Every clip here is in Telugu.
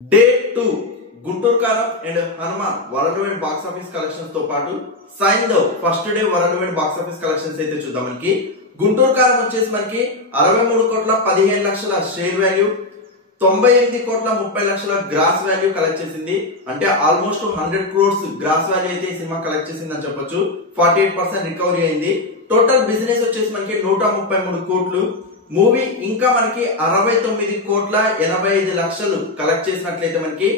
Day 2 Guntur Karam and Hanuman world wide box office collections తో పాటు Saindhav first day world wide box office collections అయితే చూద్దాం. మనకి గుంటూరు కారం వచ్చేసి మనకి 63,15,00,000 share value, 98,30,00,000 gross value collect చేసింది. అంటే ఆల్మోస్ట్ 100 crores గ్రాస్ వాల్యూ అయితే ఈ సినిమా కలెక్ట్ చేసింది అని చెప్పొచ్చు. 48% రికవరీ అయింది. టోటల్ బిజినెస్ వచ్చేసి మనకి 133 కోట్లు. మూవీ ఇంకా మనకి 69,85,00,000 కలెక్ట్ చేసినట్లయితే మనకి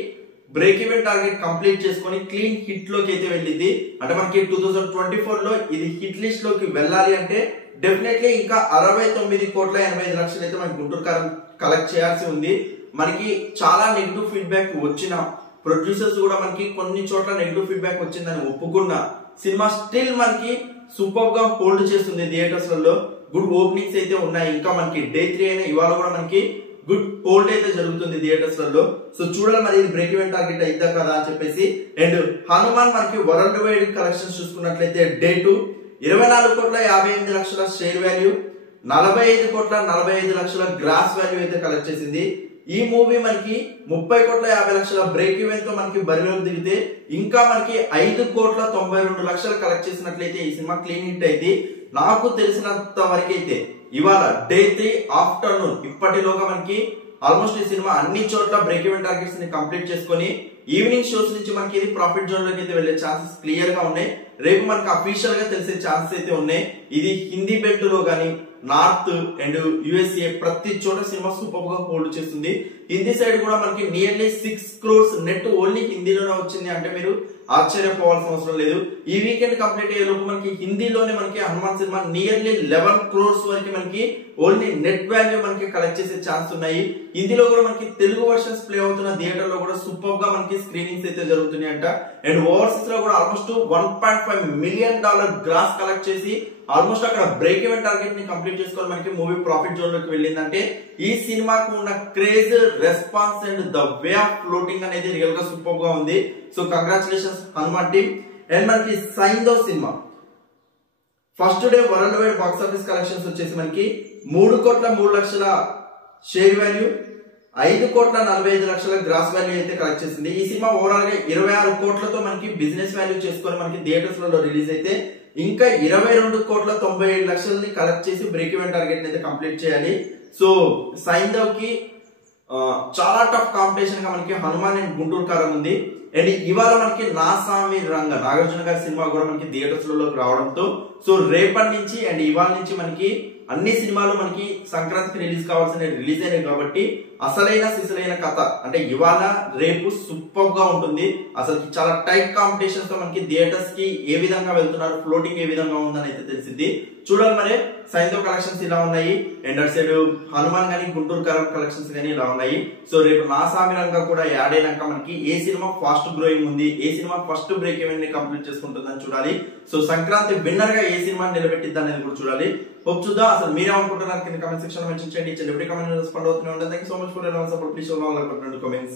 బ్రేక్ ఈవెన్ టార్గెట్ కంప్లీట్ చేసుకొని క్లీన్ హిట్ లోకి అయితే వెళ్ళింది. అంటే మనకి 2024 లో ఇది హిట్ లిస్ట్ లోకి వెళ్ళాలి అంటే డెఫినెట్లీ ఇంకా 69,85,00,000 అయితే మనకి గుంటూరు కారం కలెక్ట్ చేయాల్సి ఉంది. మనకి చాలా నెగిటివ్ ఫీడ్బ్యాక్ వచ్చిన ప్రొడ్యూసర్స్ కూడా మనకి కొన్ని చోట్ల నెగిటివ్ ఫీడ్బ్యాక్ వచ్చిందని ఒప్పుకున్న సినిమా స్టిల్ మనకి సూపర్ గా హోల్డ్ చేస్తుంది. థియేటర్స్ లలో గుడ్ ఓపెనింగ్స్ అయితే ఉన్నాయి. ఇంకా మనకి డే 3 అయినా ఇవాళ కూడా మనకి గుడ్ హోల్డ్ అయితే జరుగుతుంది థియేటర్స్ లలో. సో చూడాలి మరి ఇది బ్రేక్ ఈవెన్ టార్గెట్ అయిద్దా కదా అని చెప్పేసి. అండ్ హనుమాన్ మనకి వరల్డ్ వైడ్ కలెక్షన్స్ చూసుకున్నట్లయితే day 2 24,58,00,000 share value, 45,45,00,000 gross value అయితే కలెక్ట్ చేసింది. ఈ మూవీ మనకి 30,50,00,000 బ్రేక్ ఈవెన్ తో మనకి బరిలోకి దిగితే ఇంకా మనకి 5,92,00,000 కలెక్ట్ చేసినట్లయితే ఈ సినిమా క్లీన్ హిట్ అయింది. నాకు తెలిసినంత వరకు అయితే ఇవాళ డే 3 ఆఫ్టర్నూన్ ఇప్పటిలోగా మనకి ఆల్మోస్ట్ ఈ సినిమా అన్ని చోట్ల బ్రేక్ ఈవెన్ టార్గెట్స్ ని కంప్లీట్ చేసుకొని ఈవినింగ్ షోస్ నుంచి మనకి ఇది ప్రాఫిట్ జోన్ లోకి అయితే వెళ్లే ఛాన్సెస్ క్లియర్ గా ఉన్నాయి. రేపు మనకి అఫీషియల్ గా తెలిసే ఛాన్సెస్ అయితే ఉన్నాయి. ఇది హిందీ బెల్ట్ లో గానీ నార్త్ అండ్ యుఎస్ఏ ప్రతి చోట సినిమా సూపర్ గా హోల్డ్ చేస్తుంది. హిందీ సైడ్ కూడా మనకి నియర్లీ 6 crores నెట్ ఓన్లీ హిందీలోనే వచ్చింది. అంటే మీరు ఆశ్చర్యపోవాల్సిన అవసరం లేదు. ఈ వీకెండ్ కంప్లీట్ అయ్యే లోపు మనకి హిందీలోనే మనకి హనుమాన్ సినిమా నియర్లీ 11 crores వరకు మనకి ఓన్లీ నెట్ వాల్యూ మనకి కలెక్ట్ చేసే ఛాన్స్ ఉన్నాయి. హిందీలో కూడా మనకి తెలుగు వర్షన్స్ ప్లే అవుతున్న థియేటర్ లో కూడా సూపర్ గా మనకి స్క్రీనింగ్స్ అయితే జరుగుతున్నాయి అంట. అండ్ ఓవర్సీస్ లో కూడా ఆల్మోస్ట్ $1.5 మిలియన్ గ్రాస్ కలెక్ట్ చేసి ఆల్మోస్ట్ అక్కడ బ్రేక్ ఈవెన్ టార్గెట్ ని కంప్లీట్ చేసుకొని మనకి మూవీ ప్రాఫిట్ జోన్ లోకి వెళ్ళిందంటే ఈ సినిమాకు ఉన్న craze, response and the way of floating అనేది రియల్ గా సూపర్ గా ఉంది. So congratulations Hanuman team. And మనకి Saindhav cinema first day world wide box office collections వచ్చేసి మనకి 3,03,00,000 షేర్ వాల్యూ, 5,45,00,000 గ్రాస్ వాల్యూ అయితే కలెక్ట్ చేసింది. ఈ సినిమా ఓవరాల్ గా 26 కోట్లతో మనకి బిజినెస్ వాల్యూ చేసుకొని మనకి థియేటర్స్ లో రిలీజ్ అయితే ఇంకా 22,97,00,000 కలెక్ట్ చేసి బ్రేక్ ఈవెన్ టార్గెట్ అయితే కంప్లీట్ చేయాలి. సో సైంధవ్ కి చాలా టఫ్ కాంపిటీషన్ గా మనకి హనుమాన్ అండ్ గుంటూరు కారం ఉంది. అండ్ ఇవాళ మనకి నాసామి రంగ నాగార్జున గారి సినిమా కూడా మనకి థియేటర్స్ లోకి రావడంతో సో రేపటి నుంచి అండ్ ఇవాళ నుంచి మనకి అన్ని సినిమాలు మనకి సంక్రాంతికి రిలీజ్ కావాల్సిన రిలీజ్ అయినాయి కాబట్టి అసలైన సిసలైన కథ అంటే ఇవాళ రేపు సూపర్ గా ఉంటుంది. అసలు చాలా టైట్ కాంపిటీషన్ తో మనకి థియేటర్స్ కి ఏ విధంగా వెళ్తున్నారు, ఫ్లోటింగ్ ఏ విధంగా ఉందని అయితే తెలిసింది. చూడాలి మరి సైంధవ్ కలెక్షన్స్ ఇలా ఉన్నాయి. అండ్ అటు సైడ్ హనుమాన్ గానీ గుంటూరు కారం కలెక్షన్స్ గానీ ఇలా ఉన్నాయి. సో రేపు నాసామి రంగ కూడా యాడ్ అయినాక మనకి ఏ సినిమా ఫాస్ట్ గ్రోయింగ్ ఉంది, ఏ సినిమా ఫస్ట్ బ్రేక్ ఈవెన్ ని కంప్లీట్ చేసుకుంటుందని చూడాలి. సో సంక్రాంతి విన్నర్ గా ఏ సినిమా నిలబెట్టిద్ది అనేది కూడా చూడాలి. హోప్ చూద్దాం. అసలు మీరేమనుకుంటున్నారు కింద కామెంట్ సెక్షన్ లో మెన్షన్ చేయండి. ఎవ్రీ కామెంట్ రెస్పాండ్ అవుతూనే ఉంటుంది. Thank you so much for your support. Please show love, like button, comments.